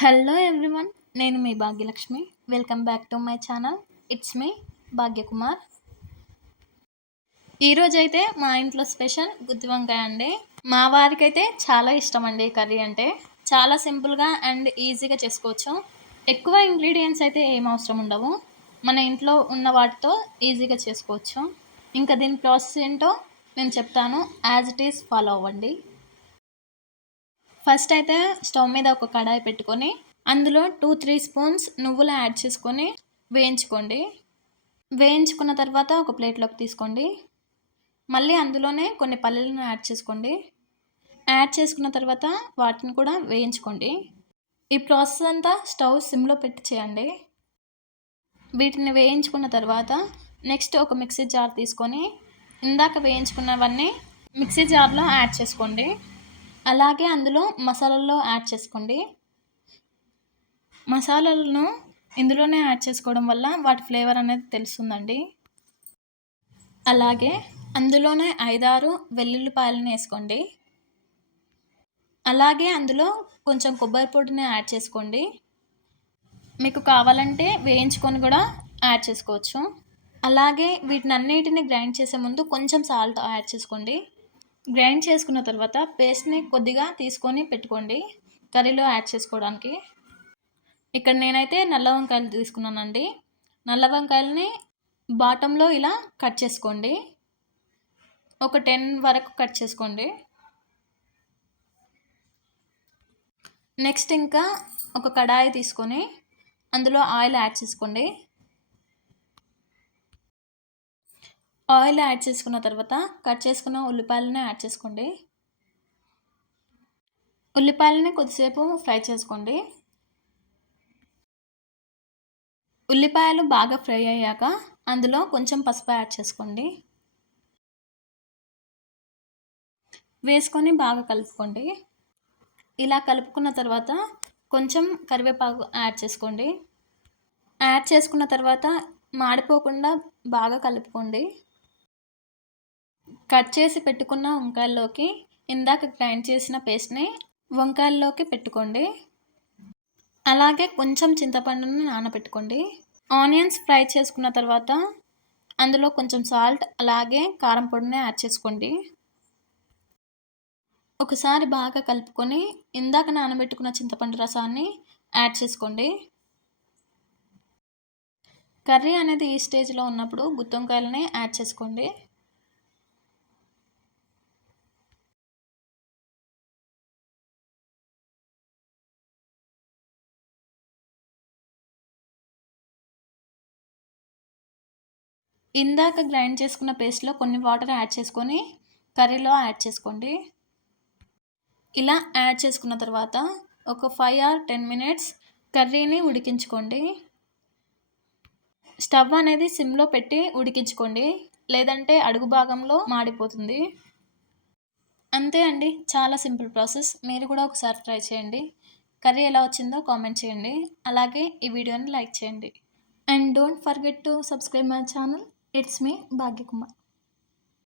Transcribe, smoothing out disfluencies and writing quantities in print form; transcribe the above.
Hello everyone, నేను మీ Bhagyalakshmi. Welcome back to my channel. It's me Bhagyakumar. ఈరోజైతే మా ఇంట్లో స్పెషల్ గుత్తి వంకాయ అండి. మా వారికైతే చాలా ఇష్టం అండి కర్రీ అంటే. చాలా సింపుల్గా అండ్ ఈజీగా చేసుకోవచ్చు. ఎక్కువ ఇంగ్రీడియంట్స్ అయితే ఏం అవసరం ఉండవు. మన ఇంట్లో ఉన్న వాటితో ఈజీగా చేసుకోవచ్చు. ఇంకా దీని ప్రాసెస్ ఏంటో నేను చెప్తాను. యాజ్ ఇట్ ఈస్ ఫాలో అవ్వండి. ఫస్ట్ అయితే స్టవ్ మీద ఒక కడాయి పెట్టుకొని అందులో 2-3 స్పూన్స్ నువ్వులు యాడ్ చేసుకొని వేయించుకోండి. వేయించుకున్న తర్వాత ఒక ప్లేట్లోకి తీసుకోండి. మళ్ళీ అందులోనే కొన్ని పల్లీలను యాడ్ చేసుకోండి. యాడ్ చేసుకున్న తర్వాత వాటిని కూడా వేయించుకోండి. ఈ ప్రాసెస్ అంతా స్టవ్ సిమ్లో పెట్టి చేయండి. వీటిని వేయించుకున్న తర్వాత నెక్స్ట్ ఒక మిక్సీ జార్ తీసుకొని ఇందాక వేయించుకున్నవన్నీ మిక్సీ జార్లో యాడ్ చేసుకోండి. అలాగే అందులో మసాలాల్లో యాడ్ చేసుకోండి. మసాలాలను ఇందులోనే యాడ్ చేసుకోవడం వల్ల వాటి ఫ్లేవర్ అనేది తెలుస్తుందండి. అలాగే అందులోనే 5-6 వెల్లుల్లిపాయలను వేసుకోండి. అలాగే అందులో కొంచెం కొబ్బరి పొడిని యాడ్ చేసుకోండి. మీకు కావాలంటే వేయించుకొని కూడా యాడ్ చేసుకోవచ్చు. అలాగే వీటినన్నిటిని గ్రైండ్ చేసే ముందు కొంచెం సాల్ట్ యాడ్ చేసుకోండి. గ్రైండ్ చేసుకున్న తర్వాత పేస్ట్ని కొద్దిగా తీసుకొని పెట్టుకోండి కర్రీలో యాడ్ చేసుకోవడానికి. ఇక్కడ నేనైతే నల్ల వంకాయలు తీసుకున్నానండి. నల్ల వంకాయలని బాటంలో ఇలా కట్ చేసుకోండి. ఒక 10 వరకు కట్ చేసుకోండి. నెక్స్ట్ ఇంకా ఒక కడాయి తీసుకొని అందులో ఆయిల్ యాడ్ చేసుకోండి. ఆయిల్ యాడ్ చేసుకున్న తర్వాత కట్ చేసుకున్న ఉల్లిపాయలని యాడ్ చేసుకోండి. ఉల్లిపాయలని కొద్దిసేపు ఫ్రై చేసుకోండి. ఉల్లిపాయలు బాగా ఫ్రై అయ్యాక అందులో కొంచెం పసుపు యాడ్ చేసుకోండి. వేసుకొని బాగా కలుపుకోండి. ఇలా కలుపుకున్న తర్వాత కొంచెం కరివేపాకు యాడ్ చేసుకోండి. యాడ్ చేసుకున్న తర్వాత మాడిపోకుండా బాగా కలుపుకోండి. కట్ చేసి పెట్టుకున్న వంకాయల్లోకి ఇందాక గ్రైండ్ చేసిన పేస్ట్ని వంకాయల్లోకి పెట్టుకోండి. అలాగే కొంచెం చింతపండుని నానబెట్టుకోండి. ఆనియన్స్ ఫ్రై చేసుకున్న తర్వాత అందులో కొంచెం సాల్ట్ అలాగే కారం పొడిని యాడ్ చేసుకోండి. ఒకసారి బాగా కలుపుకొని ఇందాక నానబెట్టుకున్న చింతపండు రసాన్ని యాడ్ చేసుకోండి. కర్రీ అనేది ఈ స్టేజ్లో ఉన్నప్పుడు గుత్తి వంకాయలని యాడ్ చేసుకోండి. ఇందాక గ్రైండ్ చేసుకున్న పేస్ట్లో కొన్ని వాటర్ యాడ్ చేసుకొని కర్రీలో యాడ్ చేసుకోండి. ఇలా యాడ్ చేసుకున్న తర్వాత ఒక 5 or 10 minutes కర్రీని ఉడికించుకోండి. స్టవ్ అనేది సిమ్లో పెట్టి ఉడికించుకోండి, లేదంటే అడుగు భాగంలో మాడిపోతుంది. అంతే అండి, చాలా సింపుల్ ప్రాసెస్. మీరు కూడా ఒకసారి ట్రై చేయండి. కర్రీ ఎలా వచ్చిందో కామెంట్ చేయండి. అలాగే ఈ వీడియోని లైక్ చేయండి. And don't forget to subscribe my channel. It's me భాగ్యకుమార్.